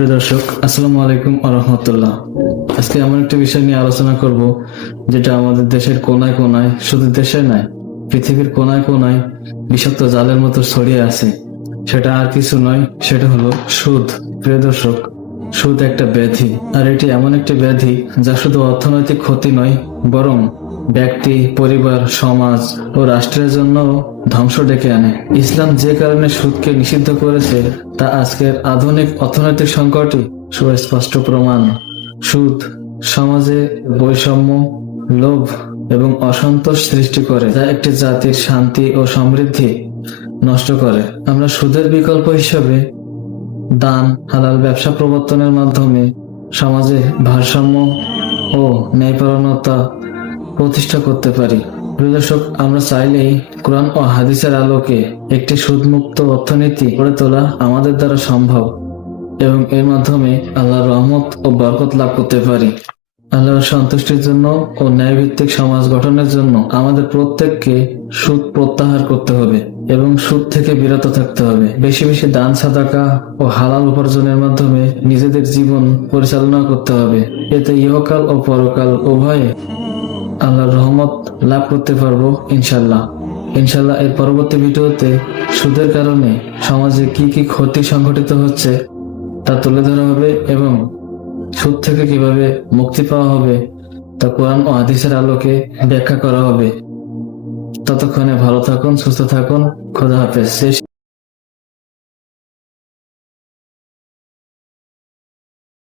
প্রিয় দর্শক, আসসালামু আলাইকুম রহমতুল্লাহ। আজকে এমন একটা বিষয় নিয়ে আলোচনা করব যেটা আমাদের দেশের কোনায় কোনায়, শুধু দেশে নয়, পৃথিবীর কোনায় কোনায় বিষাক্ত জালের মতো ছড়িয়ে আছে। সেটা আর কিছু নয়, সেটা হলো সুদ। প্রিয় দর্শক, সুদ একটা ব্যাধি, আর এটি এমন একটি ব্যাধি যা শুধু অর্থনৈতিক ক্ষতি নয়, বরং ব্যক্তি, পরিবার, সমাজ ও রাষ্ট্রের জন্য ধ্বংস ডেকে আনে। ইসলাম যে কারণে সুদকে নিষিদ্ধ করেছে তা আজকের আধুনিক অর্থনৈতিক সংকটই সুস্পষ্ট প্রমাণ। সুদ সমাজে বৈষম্য, লোভ এবং অসন্তোষ সৃষ্টি করে, যা একটি জাতির শান্তি ও সমৃদ্ধি নষ্ট করে। আমরা সুদের বিকল্প হিসেবে দান, হালাল ব্যবসা প্রবর্তনের মাধ্যমে সমাজে ভারসাম্য ও ন্যায়পরায়ণতা প্রতিষ্ঠা করতে পারি। প্রিয় দর্শক, আমরা চাইলেই কোরআন ও হাদিসের আলোকে একটি সুদমুক্ত অর্থনীতি গড়ে তোলা আমাদের দ্বারা সম্ভব, এবং এর মাধ্যমে আল্লাহর রহমত ও বরকত লাভ করতে পারি। আল্লাহর সন্তুষ্টির জন্য ও ন্যায়ভিত্তিক সমাজ গঠনের জন্য আমাদের প্রত্যেককে সুদ প্রত্যাহার করতে হবে এবং সুদ থেকে বিরত থাকতে হবে। বেশি বেশি দান, সাদাকা ও হালাল উপার্জনের মাধ্যমে নিজেদের জীবন পরিচালনা করতে হবে। এতে ইহকাল ও পরকাল উভয়ে আল্লাহর রহমত লাভ করতে পারবো ইনশাল্লাহ। এর পরবর্তী ভিডিওতে সুদের কারণে সমাজে কি কি ক্ষতি সংঘটিত হচ্ছে তা তুলে ধরা হবে এবং সুদ থেকে কিভাবে মুক্তি পাওয়া হবে তা কোরআন ও হাদিসের আলোকে ব্যাখ্যা করা হবে। ততক্ষণে ভালো থাকুন, সুস্থ থাকুন। খোদা হাফেজ।